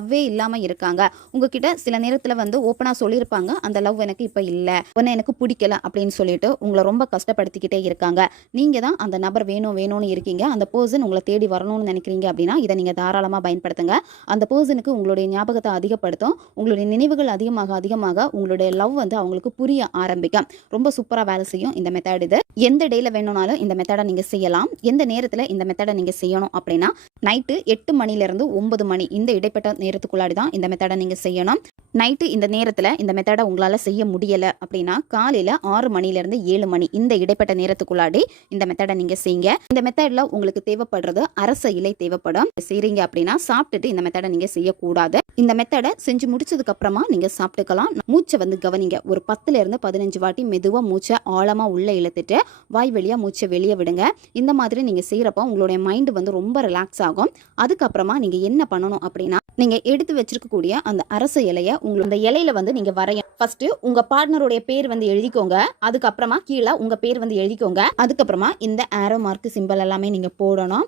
லவ்வே இல்லாம இருக்காங்க. உங்ககிட்ட சில நேரத்துல வந்து ஓப்பனா சொல்லியிருப்பாங்க, அந்த லவ் எனக்கு இப்ப இல்ல, உன்னை எனக்கு பிடிக்கல அப்படின்னு சொல்லிட்டு உங்களை ரொம்ப கஷ்டப்படுத்திக்கிட்டே இருக்காங்க. நீங்க தான் அந்த நபர் வேணும் வேணும்னு இருக்கீங்க. அந்த பர்சன் உங்களை தேடி வரணும்னு நினைக்கிறீங்க அப்படின்னா இதை நீங்க தாராளமா பயன்படுத்துங்க. அந்த பர்சனுக்கு உங்களுடைய ஞாபகத்தை அதிகப்படுத்தும். உங்களுடைய நினைவுகள் அதிகமாக அதிகமாக உங்களுடைய லவ் வந்து அவங்களுக்கு புரிய ஆரம்பிக்கும். ரொம்ப சூப்பரா வேலை செய்யும் இந்த மெத்தட். இது எந்த டேல வேணும்னாலும் இந்த மெத்தடை நீங்க செய்யலாம். எந்த நேரத்துல இந்த மெத்தடை நீங்க செய்யணும் அப்படின்னா நைட்டு 8 மணிலேருந்து 9 மணி இந்த இடைப்பட்ட நேரத்துக்குள்ளாடி தான் இந்த மெத்தடை நீங்கள் செய்யணும். நைட்டு இந்த நேரத்தில் இந்த மெத்தடை உங்களால் செய்ய முடியலை அப்படின்னா காலையில் 6 மணிலேருந்து 7 மணி இந்த இடைப்பட்ட நேரத்துக்குள்ளாடி இந்த மெத்தடை நீங்கள் செய்யுங்க. இந்த மெத்தடில் உங்களுக்கு தேவைப்படுறது அரச இலை தேவைப்படும். செய்கிறீங்க அப்படின்னா சாப்பிட்டுட்டு இந்த மெத்தடை நீங்கள் செய்யக்கூடாது. இந்த மெத்தடை செஞ்சு முடிச்சதுக்கு அப்புறமா நீங்கள் சாப்பிட்டுக்கலாம். மூச்சை வந்து கவனிங்க. ஒரு 10லேருந்து 15 வாட்டி மெதுவாக மூச்சை ஆழமாக உள்ளே இழுத்துட்டு வாய் வழியாக மூச்சை வெளியே விடுங்க. இந்த மாதிரி நீங்கள் செய்கிறப்போ உங்களுடைய மைண்டு வந்து ரொம்ப ரிலாக்ஸ் ஆகும். அதுக்கப்புறமா நீங்கள் என்ன பண்ணணும் அப்படின்னா நீங்க எடுத்து வச்சிருக்கக்கூடிய அந்த அரச இலையை அந்த இலையில வந்து நீங்க வரையணும். ஃபர்ஸ்ட் உங்க பார்ட்னருடைய பேர் வந்து எழுதிக்கோங்க. அதுக்கப்புறமா கீழே உங்க பேர் வந்து எழுதிக்கோங்க. அதுக்கப்புறமா இந்த ஆரோ மார்க் சிம்பிள் எல்லாமே நீங்க போடணும்.